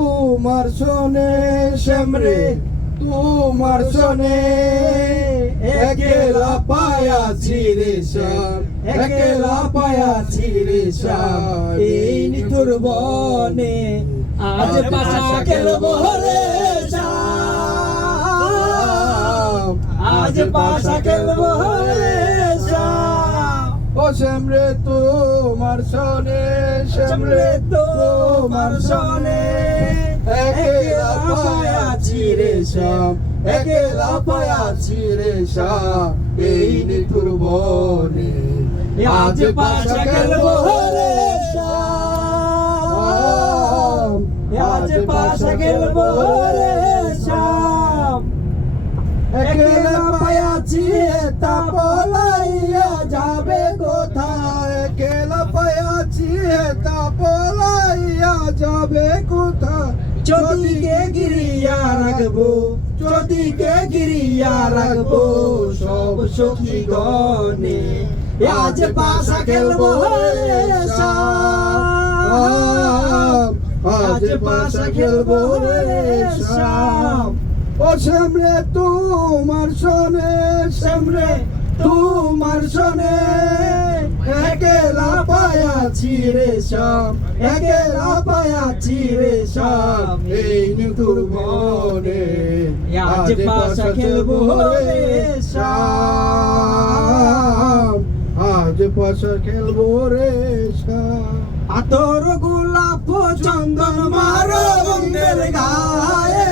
তোমার শোনে শ্যামরে তোমার শোনে একেলা পায়াছি রে শ্যাম একেলা পায়াছি রে শ্যাম এই নিঠুর বনে আজ পাশা খেলবো রে শ্যাম আজ পাশা খেলবো রে শ্যাম ও শ্যামরে তোমার শোনে শ্যামরে তোমার শোনে একেলা পায়াছি রে শ্যাম একেলা পায়াছি রে শ্যাম এই নিঠুর বনে আজ পাশা খেলবো রে শ্যাম আজ পাশা খেলবো রে শ্যাম একেলা পায়াছি তা পলাইয়া যাবে কোথায় একেলা পায়াছি তা পলাইয়া যাবে কোথায় চদিকে গিরিয়া রাখবো চদিকে গিরিয়া রাখবো সব সখী গনে আজ পাশা খেলবো রে শ্যাম আজ পাশা খেলবো রে শ্যাম ও শ্যামরে তোমার শোনে শ্যামরে তোমার শোনে একেলা পায়াছি রে শ্যাম একেলা পায়াছি রে শ্যাম এই নিঠুর বনে আজ পাশা খেলবো রে শ্যাম আজ পাশা খেলবো রে শ্যাম আতর গোলাপ চন্দন মারো বন্ধের গায়ে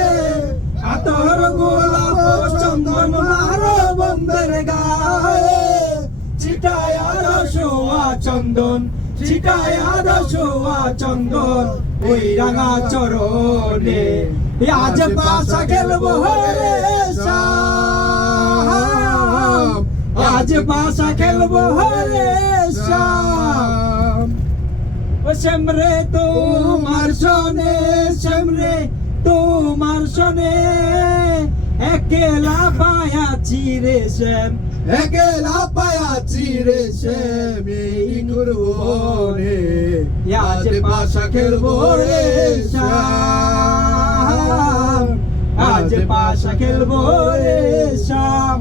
আতর গোলাপ চন্দন মারো বন্ধের গায়ে চিটায়া রসোয়া চন্দন চিটায়া রসোয়া চন্দন ওই রাঙা চরণে আজ পাশা খেলবো রে শ্যাম আজ পাশা খেলবো রে শ্যাম ও শ্যামরে তোমার শোনে শ্যামরে তোমার শোনে একেলা পায়াছি রে শ্যাম একেলা পায়াছি রে শ্যাম এই নিঠুর বনে আজ পাশা খেলবো রে শ্যাম আজ পাশা খেলবো রে শ্যাম